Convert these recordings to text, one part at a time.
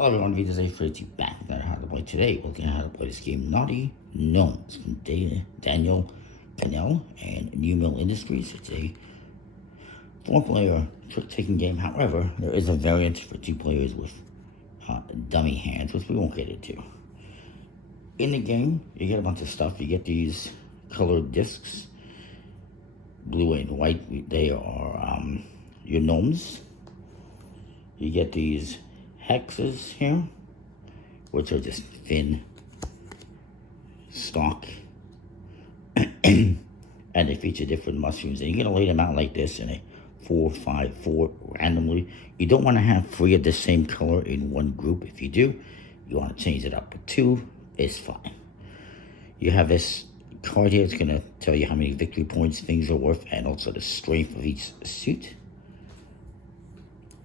Hello everyone, Vita's A32 back with how to play today. We're looking at how to play this game, Gnaughty Gnomes, from Daniel Cannell and New Mill Industries. It's a 4-player trick-taking game. However, there is a variant for 2 players with dummy hands, which we won't get into. In the game, you get a bunch of stuff. You get these colored discs, blue and white. They are your gnomes. You get these hexes here, which are just thin stock, and they feature different mushrooms. And you're gonna lay them out like this in a 4, 5, 4 randomly. You don't want to have 3 of the same color in one group. If you do, you want to change it up, but 2 is fine. You have this card here. It's gonna tell you how many victory points things are worth and also the strength of each suit.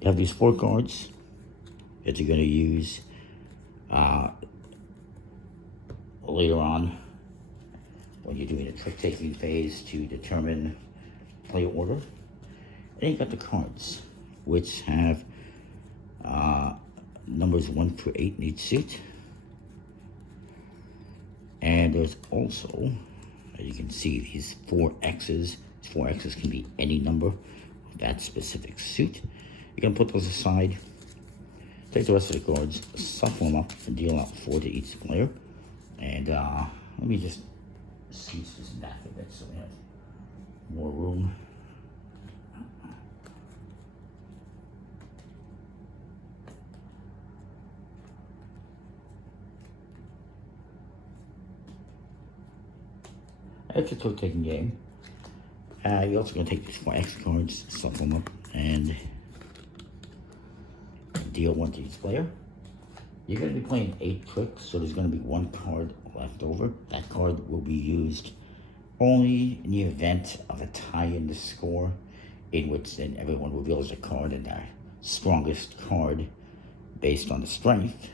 You have these 4 cards that you're going to use later on when you're doing a trick-taking phase to determine play order. And then you got the cards, which have numbers 1 through 8 in each suit. And there's also, as you can see, these 4 X's. These 4 X's can be any number of that specific suit. You're going to put those aside. Take the rest of the cards, shuffle them up, and deal out 4 to each player. And let me just seize this back a bit so we have more room. It's a trick-taking game. You're also going to take these 4 X cards, shuffle them up, and deal 1 to each player. You're going to be playing 8 tricks, so there's going to be 1 card left over. That card will be used only in the event of a tie in the score, in which then everyone reveals a card, and their strongest card, based on the strength,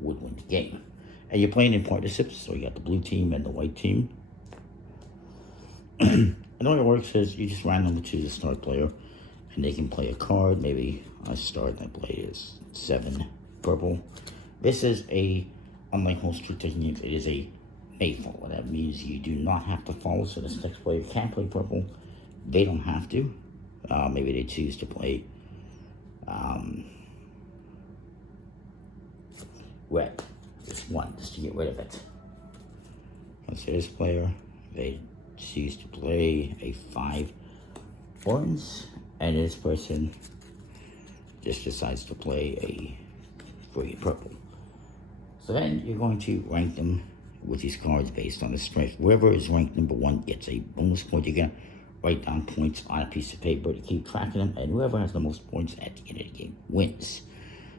would win the game. And you're playing in partnerships, so you got the blue team and the white team. And the way it works is you just randomly choose a start player, and they can play a card. Maybe I start and I play as 7 purple. This is unlike most trick-taking games, it is a mayfall. That means you do not have to follow, so this next player can play purple. They don't have to. Maybe they choose to play red. Just 1, just to get rid of it. Let's say this player, they choose to play a 5 orange, and this person just decides to play a 3 purple. So then you're going to rank them with these cards based on the strength. Whoever is ranked number 1 gets a bonus point. You're going to write down points on a piece of paper to keep track of them, and whoever has the most points at the end of the game wins.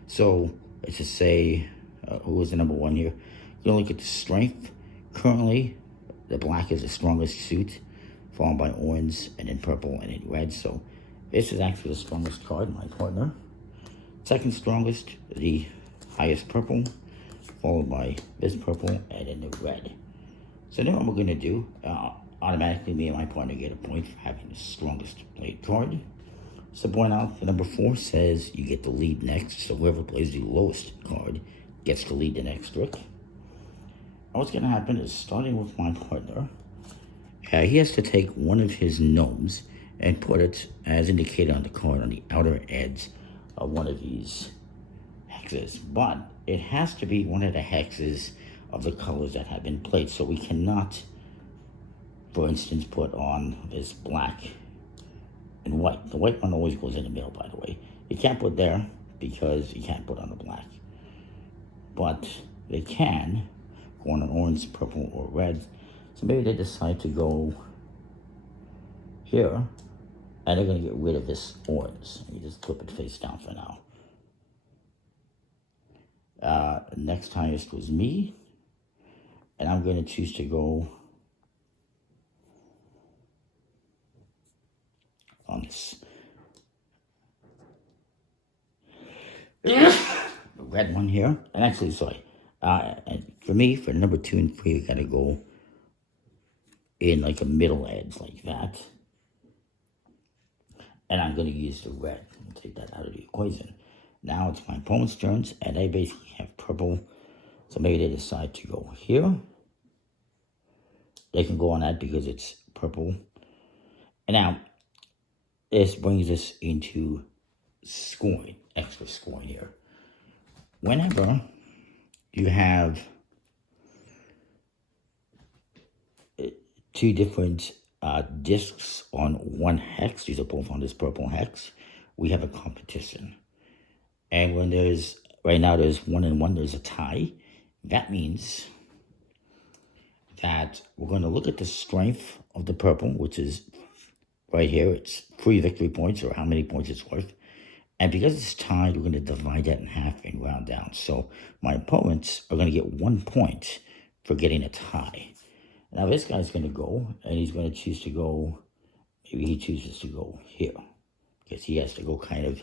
So let's just say, who is the number 1 here? You're going to look at the strength. Currently, the black is the strongest suit, followed by orange, and then purple, and then red. So this is actually the strongest card, my partner. Second strongest, the highest purple, followed by this purple, and then the red. So then what we're going to do, automatically me and my partner get a point for having the strongest played card. So point out, the number 4 says you get to lead next, so whoever plays the lowest card gets to lead the next trick. And what's going to happen is, starting with my partner, he has to take one of his gnomes and put it, as indicated on the card, on the outer edge of one of these hexes. But it has to be one of the hexes of the colors that have been played. So we cannot, for instance, put on this black and white. The white one always goes in the middle, by the way. You can't put there because you can't put on the black. But they can go on an orange, purple, or red. So maybe they decide to go here, and they're going to get rid of this orange. You just flip it face down for now. Next highest was me, and I'm going to choose to go on this red one here. And actually, sorry, and for me, for number 2 and 3, you got to go in like a middle edge like that. And I'm going to use the red. I'll take that out of the equation. now it's my opponent's turns, and they basically have purple. So maybe they decide to go here. They can go on that because it's purple. And now, this brings us into scoring, extra scoring here. Whenever you have two different discs on one hex, these are both on this purple hex, we have a competition. And when there's, right now there's 1 and 1, there's a tie. That means that we're going to look at the strength of the purple, which is right here. It's 3 victory points, or how many points it's worth. And because it's tied, we're going to divide that in half and round down. So my opponents are going to get 1 point for getting a tie. Now this guy's going to go, and he's going to choose to go, maybe he chooses to go here, because he has to go kind of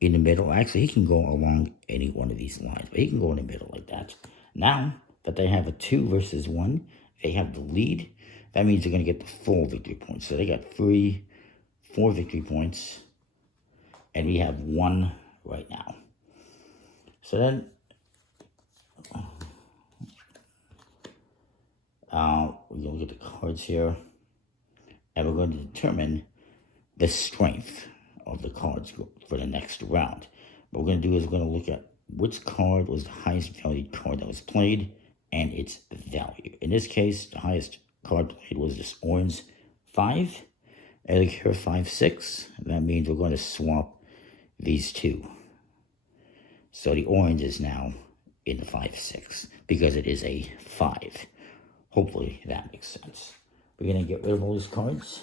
in the middle. Actually, he can go along any one of these lines, but he can go in the middle like that. Now that they have a 2 versus 1, they have the lead. That means they're going to get the full victory points. So they got 4 victory points, and we have 1 right now. So then, we're going to look at the cards here, and we're going to determine the strength of the cards for the next round. What we're going to do is we're going to look at which card was the highest valued card that was played and its value. In this case, the highest card played was this orange 5, and look here, 5, 6. That means we're going to swap these two. So the orange is now in the 5, 6 because it is a 5. Hopefully that makes sense. We're going to get rid of all these cards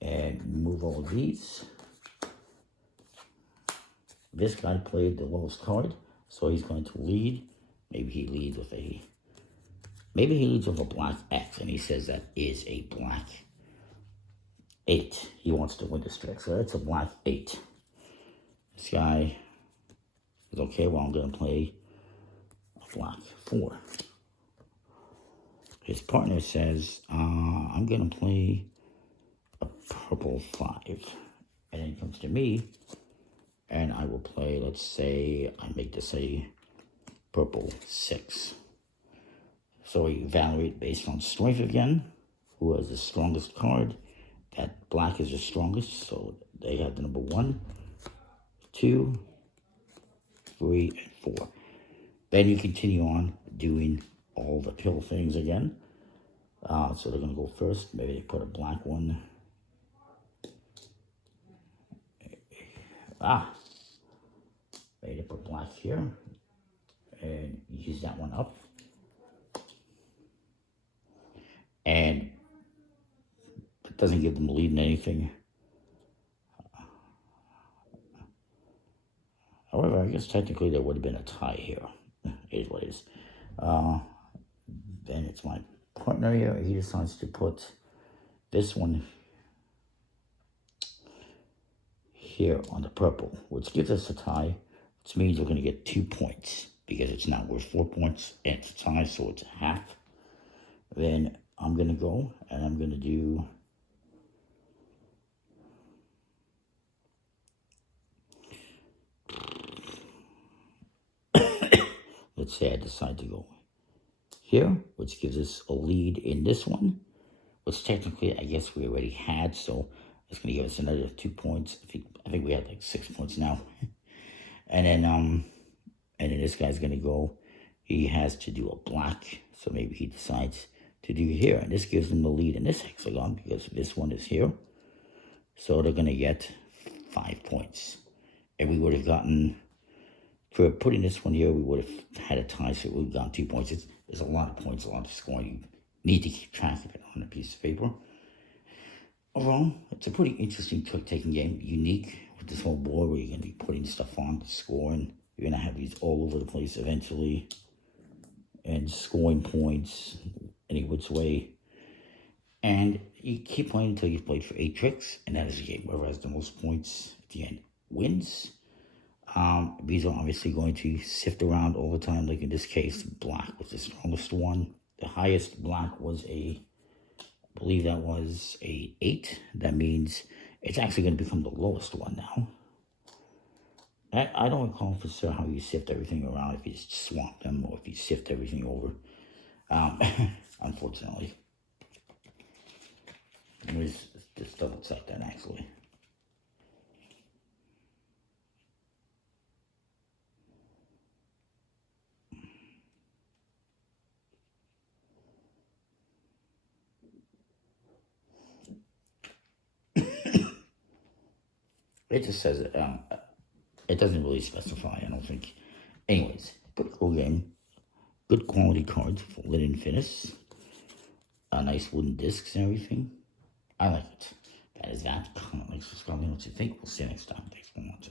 and move all of these. This guy played the lowest card, so he's going to lead. Maybe he leads with a black X, and he says that is a black 8. He wants to win this trick, so that's a black 8. This guy is okay. Well, I'm going to play a black 4. His partner says, I'm going to play a purple 5. And then it comes to me, and I will play, let's say, I make this a purple 6. So we evaluate based on strength again. Who has the strongest card? That black is the strongest, so they have the number 1, 2, 3, and 4. Then you continue on doing all the pill things again. So they're going to go first. Maybe they put a black one. Maybe they put black here. And use that one up. And it doesn't give them a lead in anything. However, I guess technically there would have been a tie here. It is what it is. Then it's my partner here. He decides to put this one here on the purple, which gives us a tie, which means we're going to get 2 points because it's now worth 4 points and it's a tie, so it's half. Then I'm going to go and I'm going to do let's say I decide to go here, which gives us a lead in this one, which technically I guess we already had, so it's going to give us another 2 points. I think we had like 6 points now. And then this guy's going to go, he has to do a black, so maybe he decides to do here, and this gives them the lead in this hexagon because this one is here, so they're going to get 5 points, and we would have gotten, for putting this one here, we would have had a tie, so we've gotten 2 points. There's a lot of points, a lot of scoring. You need to keep track of it on a piece of paper. Overall, it's a pretty interesting trick-taking game, unique with this whole board where you're going to be putting stuff on, scoring. You're going to have these all over the place eventually, and scoring points any which way. And you keep playing until you've played for 8 tricks, and that is the game. Whoever has the most points at the end wins. These are obviously going to sift around all the time. Like in this case, black was the strongest one. The highest black was I believe that was a 8. That means it's actually going to become the lowest one now. I don't recall for sure how you sift everything around, if you just swap them or if you sift everything over. Unfortunately. Let me just double check that actually. It just says it doesn't really specify, I don't think. Anyways, good cool game. Good quality cards, folded in finish. Nice wooden discs and everything. I like it. That is that. Comment, like, subscribe, what you think. We'll see you next time. Thanks for watching.